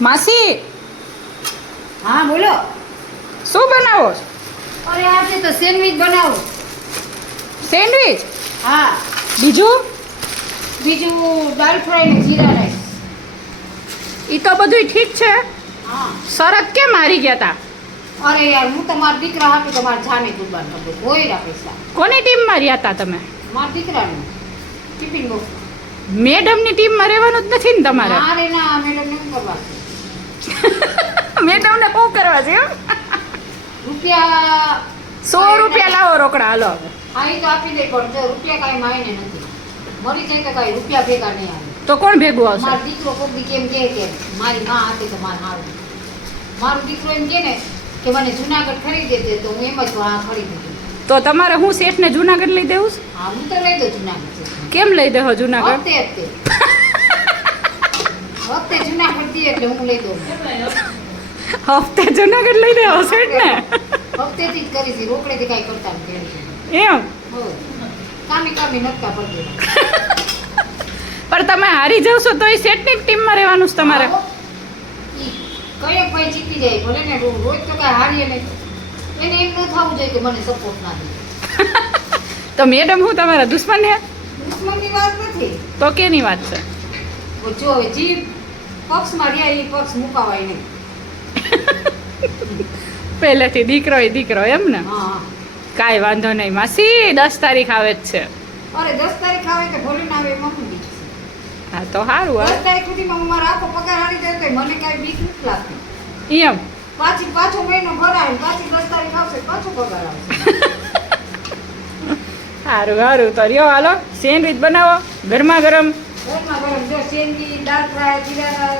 માસી હા બોલો. શું બનાવો છો? અરે આજે તો સેન્ડવિચ બનાવું. સેન્ડવિચ? હા. બીજું? બીજું દાલ ફ્રાય ને જીરા રાઈસ. એ તો બધું ઠીક છે. હા. શરત કેમ હારી ગયા તા? અરે યાર હું તો મારા દીકરા હાટુ તો મારે જાને કુરબાન કરી દઉં. હોય પૈસા કોની ટીમમાં રહ્યા તા તમે? મારા દીકરાનું ટિફિન બોક્સ. મેડમની ટીમમાં રહેવાનું જ નથી ને તમારે? અરે ના મેડમ ને શું કરવા છે? મેડમને શું કરવા છે એમ? રૂપિયા 100 રૂપિયા લાવો રોકડા હાલો. હા એ તો આપી દે પણ જો રૂપિયા કાંઈ માયને નથી મળી જાય તો કાંઈ રૂપિયા ભેગા નહીં આવે. તો કોણ ભેગું આવશે? મારો દીકરો કોક દી કેમ કે મારી માં હતી તો મારે હારું. મારો દીકરો એમ કે ને કે મને જુનાગઢ ખરીદી દે તો હું એમ જ હા ખરીદી દઉં. તો તમારે હું શેઠને જુનાગઢ લઈ દેવું છે? હા હું તો લઈ દઉં જુનાગઢ છે. કેમ લઈ દેહો જુનાગઢ? વખતે જુનાગઢ દે એટલે હું લઈ દઉં. હપ્તે જુનાગઢ લઈ દેહો શેઠને? હપ્તેથી જ કરીશ રોકડેથી કાંઈ કરતા નથી. એમ? કામી નટકા પડી પણ તમે હારી જશો તો એ શેઠની ટીમમાં રહેવાનું છે તમારે. કયો ભાઈ જીતી જાય ભલે ને રોજ તો કાંઈ હારીએ નહીં. એને એમ ન થવું જોઈએ કે મને સપોર્ટ ના દે. તો મેડમ હું તમારા દુશ્મન હે? દુશ્મનની વાત નથી. તો કેની વાત છે? જો જે પક્ષમાં રહ્યા એ પક્ષ મુકાવાય નહીં. પહેલેથી દીકરો એ દીકરો એમ ને? હા. કાંઈ વાંધો નહીં માસી, 10 તારીખ આવે જ છે. અરે 10 તારીખ આવે કે ભલે ના આવે એમાં શું બીક છે? હા તો સારું 10 તારીખ સુધીમાં હું મારો આખો પગાર હારી જાય તો મને કાંઈ બીક નથી લાગતી. એમ? પાછો મહિનો ભરાય ને પાછી 10 તારીખ આવશે પાછો પગાર આવશે. સારું તો રહ્યો હાલો સેન્ડવિચ બનાવો ગરમા ગરમ. ગરમા ગરમ જો સેન્ડવીચ દાળ ફ્રાય જીરા